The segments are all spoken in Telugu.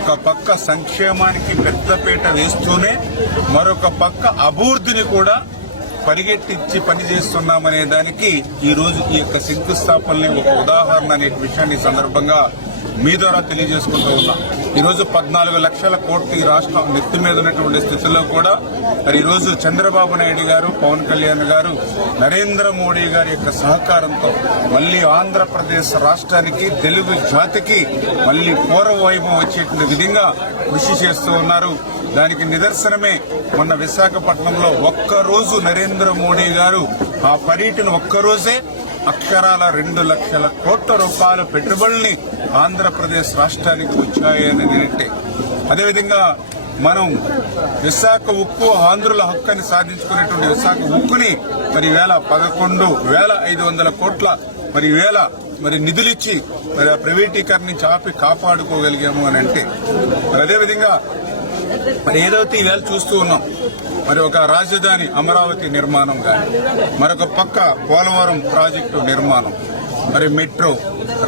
ఒక పక్క సంక్షేమానికి పెద్దపీట వేస్తూనే మరొక పక్క అభివృద్ధిని కూడా పరిగెట్టించి పనిచేస్తున్నామనే దానికి ఈ రోజు ఈ యొక్క శంకుస్థాపనలే ఒక ఉదాహరణ అనే విషయాన్ని ఈ సందర్భంగా మీ ద్వారా తెలియజేసుకుంటూ ఉన్నాం. ఈరోజు 14 లక్షల కోట్లు ఈ రాష్ట్రం నెత్తి మీద ఉన్నటువంటి స్థితిలో కూడా మరి ఈరోజు చంద్రబాబు నాయుడు గారు, పవన్ కళ్యాణ్ గారు, నరేంద్ర మోడీ గారి యొక్క సహకారంతో మళ్లీ ఆంధ్రప్రదేశ్ రాష్ట్రానికి, తెలుగు జాతికి మళ్లీ పూర్వ వైభవం వచ్చేటువంటి విధంగా కృషి చేస్తూ ఉన్నారు. దానికి నిదర్శనమే మొన్న విశాఖపట్నంలో ఒక్కరోజు నరేంద్ర మోడీ గారు ఆ పర్యటన ఒక్కరోజే అక్షరాల 2 లక్షల కోట్ల రూపాయల పెట్టుబడుల్ని ఆంధ్రప్రదేశ్ రాష్ట్రానికి వచ్చాయని నేనంటే, అదేవిధంగా మనం విశాఖ ఉక్కు ఆంధ్రుల హక్కుని సాధించుకునేటువంటి విశాఖ ఉక్కుని మరి వేల 11,500 కోట్ల మరి నిధులిచ్చి మరి ప్రైవేటీకరణ నుంచి ఆపి కాపాడుకోగలిగాము అని అంటే, మరి అదేవిధంగా మరి ఏదైతే ఈవేళ చూస్తూ ఉన్నాం, మరి ఒక రాజధాని అమరావతి నిర్మాణం కానీ, మరొక పక్క పోలవరం ప్రాజెక్టు నిర్మాణం, మరి మెట్రో,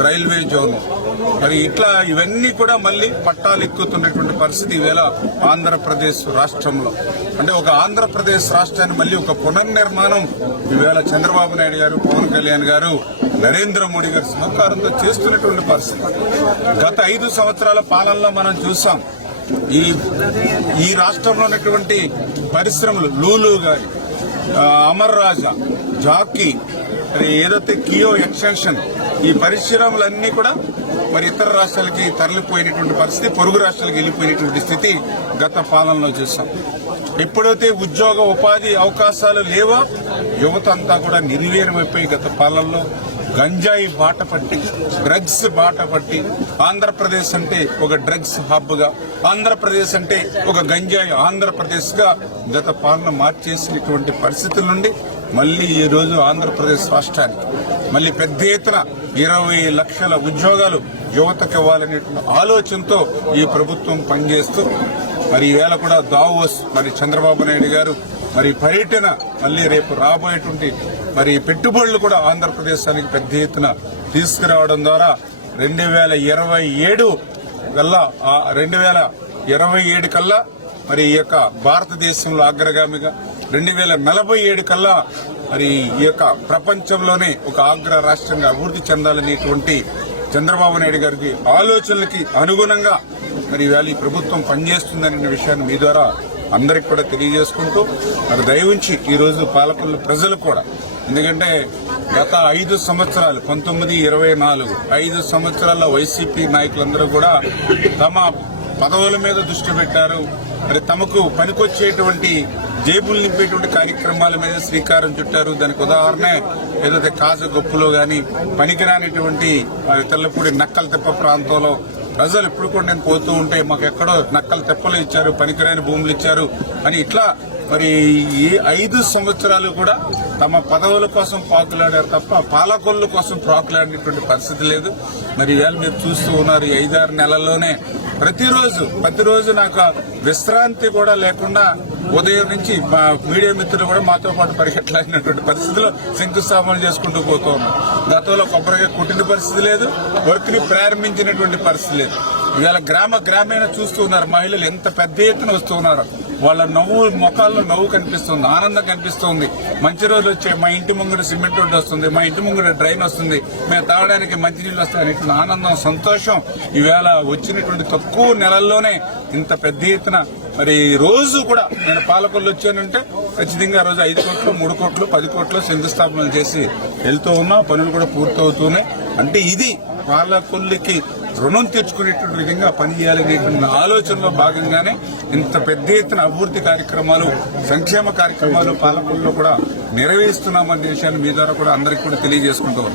రైల్వే జోన్, మరి ఇట్లా ఇవన్నీ కూడా మళ్లీ పట్టాలు ఎక్కుతున్నటువంటి పరిస్థితి ఈవేళ ఆంధ్రప్రదేశ్ రాష్ట్రంలో. అంటే ఒక ఆంధ్రప్రదేశ్ రాష్ట్రాన్ని మళ్లీ ఒక పునర్నిర్మాణం ఈవేళ చంద్రబాబు నాయుడు గారు, పవన్ కళ్యాణ్ గారు, నరేంద్ర మోడీ గారి సహకారంతో చేస్తున్నటువంటి పరిస్థితి. గత 5 సంవత్సరాల పాలనలో మనం చూసాం ఈ రాష్ట్రంలో ఉన్నటువంటి పరిశ్రమలు, లూలు గారి, అమర్ రాజా, జాకీ, మరి ఏదైతే కియో ఎక్స్టెన్షన్, ఈ పరిశ్రమలన్నీ కూడా మరి ఇతర రాష్ట్రాలకి తరలిపోయినటువంటి పరిస్థితి, పొరుగు రాష్ట్రాలకు వెళ్లిపోయినటువంటి స్థితి గత పాలనలో చూసాం. ఎప్పుడైతే ఉద్యోగ ఉపాధి అవకాశాలు లేవో యువత అంతా కూడా నిర్వీర్యమైపోయి గత పాలనలో గంజాయి బాట పట్టి, డ్రగ్స్ బాట పట్టి, ఆంధ్రప్రదేశ్ అంటే ఒక డ్రగ్స్ హబ్ గా, ఆంధ్రప్రదేశ్ అంటే ఒక గంజాయి ఆంధ్రప్రదేశ్ గా గత పాలన మార్చేసినటువంటి పరిస్థితుల నుండి మళ్లీ ఈ రోజు ఆంధ్రప్రదేశ్ రాష్ట్రానికి మళ్లీ పెద్ద ఎత్తున 20 లక్షల ఉద్యోగాలు యువతకు ఇవ్వాలనేటువంటి ఆలోచనతో ఈ ప్రభుత్వం పనిచేస్తూ మరి ఈవేళ కూడా దావోస్ మరి చంద్రబాబు నాయుడు గారు మరి పర్యటన మళ్లీ రేపు రాబోయేటువంటి మరి పెట్టుబడులు కూడా ఆంధ్రప్రదేశానికి పెద్ద ఎత్తున తీసుకురావడం ద్వారా 2027 కల్లా మరి ఈ యొక్క భారతదేశంలో అగ్రగామిగా, 2047 కల్లా మరి ఈ యొక్క ప్రపంచంలోనే ఒక అగ్ర రాష్ట్రంగా అభివృద్ధి చెందాలనేటువంటి చంద్రబాబు నాయుడు గారికి ఆలోచనలకి అనుగుణంగా మరి ఇవాళ ఈ ప్రభుత్వం పనిచేస్తుందనే విషయాన్ని మీ ద్వారా అందరికి కూడా తెలియజేసుకుంటూ మరి దయవుంచి ఈ రోజు పాలకులు, ప్రజలు కూడా, ఎందుకంటే గత 5 సంవత్సరాలు 19-24 5 సంవత్సరాల వైసీపీ నాయకులందరూ కూడా తమ పదవుల మీద దృష్టి పెట్టారు. మరి తమకు పనికొచ్చేటువంటి జేబులు నింపేటువంటి కార్యక్రమాల మీద శ్రీకారం చుట్టారు. దానికి ఉదాహరణే ఏదైతే కాజగొప్పులో గాని, పనికిరానిటువంటి తెల్లపూడి నక్కల తెప్ప ప్రాంతంలో ప్రజలు ఇప్పుడు కూడా నేను పోతూ ఉంటే మాకు ఎక్కడో నక్కల తెప్పలు ఇచ్చారు, పనికిరాని భూములు ఇచ్చారు అని ఇట్లా మరి ఈ 5 సంవత్సరాలు కూడా తమ పదవుల కోసం పాకులాడారు తప్ప పాలకొల్లు కోసం పాకులాడినటువంటి పరిస్థితి లేదు. మరి ఇవాళ మీరు చూస్తూ ఉన్నారు, ఈ 5-6 నెలల్లోనే ప్రతిరోజు నాకు విశ్రాంతి కూడా లేకుండా ఉదయం నుంచి మా మీడియా మిత్రులు కూడా మాతో పాటు పరిగెట్టలేనటువంటి పరిస్థితిలో శంకుస్థాపన చేసుకుంటూ పోతూ ఉన్నాం. గతంలో కొబ్బరిగా కుట్టిన పరిస్థితి లేదు, వర్క్ ని ప్రారంభించినటువంటి పరిస్థితి లేదు. ఇవాళ గ్రామీణ చూస్తూ ఉన్నారు, మహిళలు ఎంత పెద్ద ఎత్తున వస్తూ ఉన్నారు. వాళ్ళ ముఖాల్లో నవ్వు కనిపిస్తుంది, ఆనందం కనిపిస్తుంది. మంచి రోజులు వచ్చాయి, మా ఇంటి ముంగడ సిమెంట్ రోడ్డు వస్తుంది, మా ఇంటి ముంగడ డ్రైన్ వస్తుంది, మేము తాగడానికి మంచినీళ్ళు వస్తాయి అనేటువంటి ఆనందం, సంతోషం ఈవేళ వచ్చినటువంటి తక్కువ నెలల్లోనే ఇంత పెద్ద ఎత్తున మరి రోజు కూడా నేను పాలకొల్లు వచ్చానంటే ఖచ్చితంగా ఆ రోజు 5 కోట్లు, 3 కోట్లు, 10 కోట్లు శంకుస్థాపనలు చేసి వెళ్తూ ఉన్నా, పనులు కూడా పూర్తవుతూనే. అంటే ఇది పాలకొల్లుకి రుణం తీర్చుకునేటువంటి విధంగా పనిచేయాలనేటువంటి ఆలోచనలో భాగంగానే ఇంత పెద్ద ఎత్తున అభివృద్ధి కార్యక్రమాలు, సంక్షేమ కార్యక్రమాలు పాలకొల్లులో కూడా నిర్వహిస్తున్నామనే విషయాన్ని మీ ద్వారా కూడా అందరికీ కూడా తెలియజేసుకుంటూ